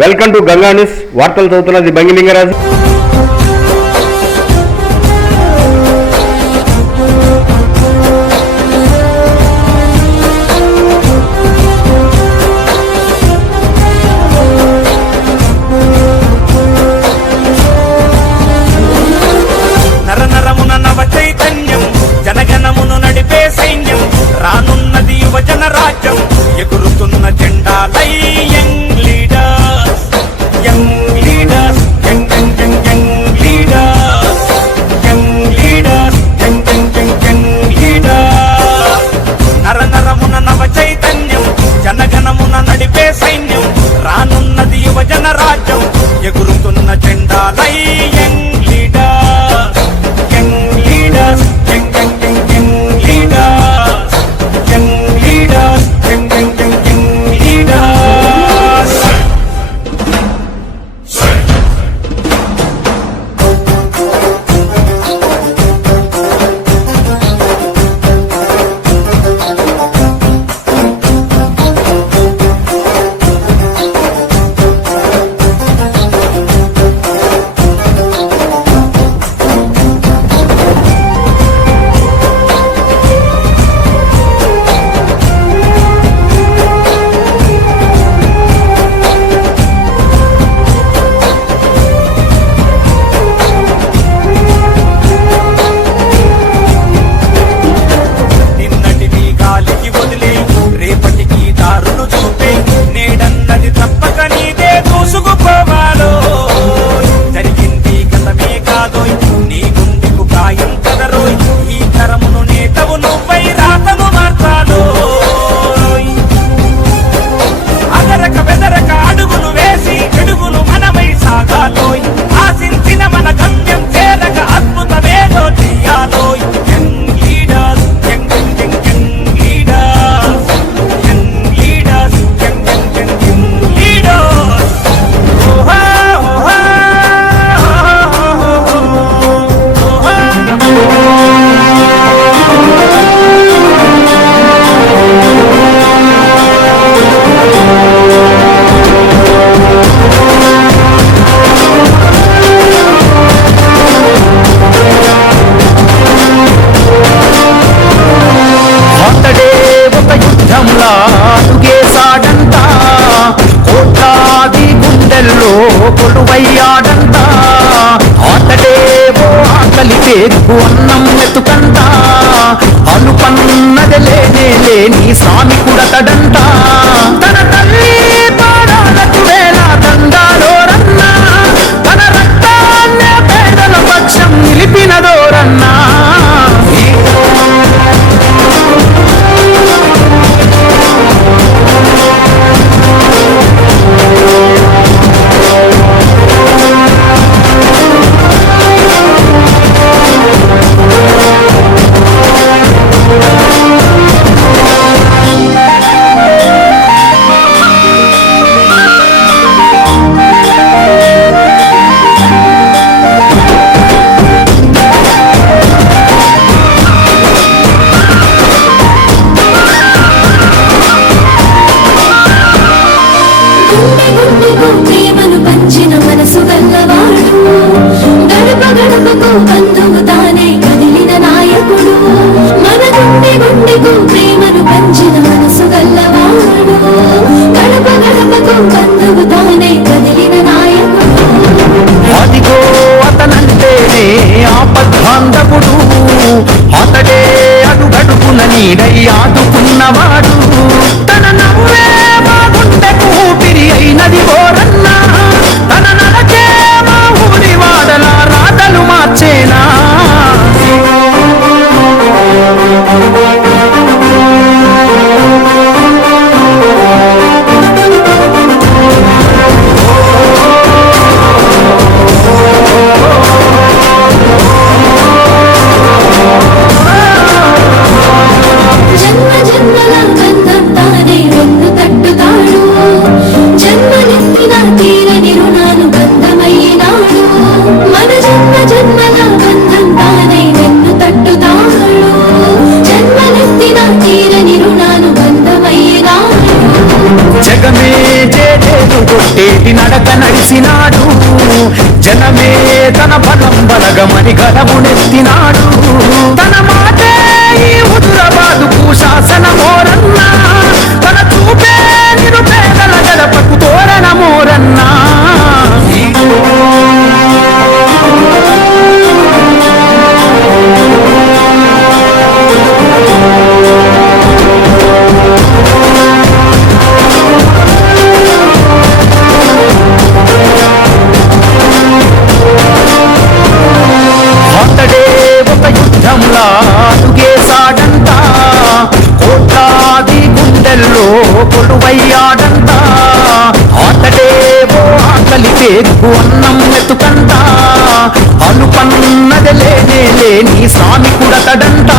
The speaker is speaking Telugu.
Welcome to Ganga news. వార్తలు చదువుతున్నది బంగిలింగరాజు. నరనరమున నవ చైతన్యం, జనగణమును నడిపే సైన్యం, రానున్నది యువజన రాజ్యం, ఎగురుతున్న జెండాలై young leaders, young leaders, young young young young leaders, young leaders, young young young young leaders. నరనరమున నవ చైతన్యం, జనగణమున నడిపే సైన్యం, రానున్నది యువజన రాజ్యం, ఎగురుతున్న జెండాలై యంగ్ కొలువయ్యాడంతా ఆటడేవో ఆకలితే అన్నం ఎత్తుకంట అనుపన్నది లేనే లేని శ్రామికుడతడంట తన తల్లి పాడాలకు వేళ దండాలోరన్నా తన రక్తాన్నే పేదల పక్షం నిలిపినదోరన్నా ప్రేమను పంచిన మనసు గల్లవాడు, గడప గడపకు బంధువు తానే కదిలిన నాయకుడు. మన గుండె గుండెకు ప్రేమను పంచిన మనసు గల్లవాడు, గడప గడపకు బంధువు తానే కదిలిన నాయకుడు. అదిగో అతనంటేనే ఆపద్బాంధవుడు, అతడే అడుగడుగున నీడై ఆదుకున్నవాడు. తన నవ్వే మా గుండెకు ఊపిరి అయినది ఓరన్నా, తన నడకే మా ఊరి వాడల రాతలు మార్చేనా. జన్మ జన్మల జనమే తన బలం బలగమని గలమునెత్తినాడు తన మాటే ఈ హుజురాబాదుకు శాసనమోరన్నా తన చూపే నిరుపేదల గడపకు తోరణమోరన్నా అతడే ఒక యుద్ధంలా అడుగేశాడంట కోట్లాది గుండెల్లో కొలువయ్యాడంట అతడే ఓ ఆకలి పేరుకు అన్నం వెతుకంట అనుపన్నది లేనే లేని శ్రామికుడతడంట